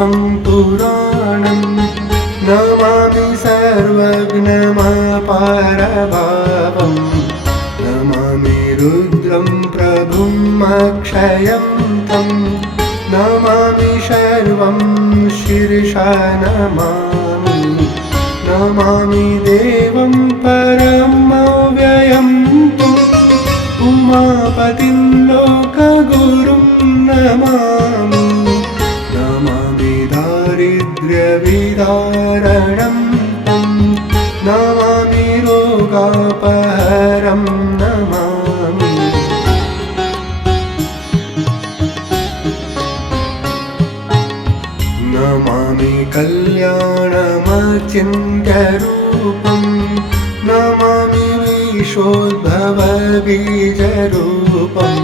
पुरुषं पुराणं नमामि सर्वज्ञमपारभावं नमामि रुद्रं प्रभुम् अक्षयं तं नमामि शर्वं शीर्षा नमामि देवं परमव्ययं तु उमापतिं लोकगुरुं नमामि दारिद्र्यविदारणं तं नमामि रोगापहरं नमामि कल्याणमचिन्त्यरूपं नमामि विश्वोद्भवबीजरूपम्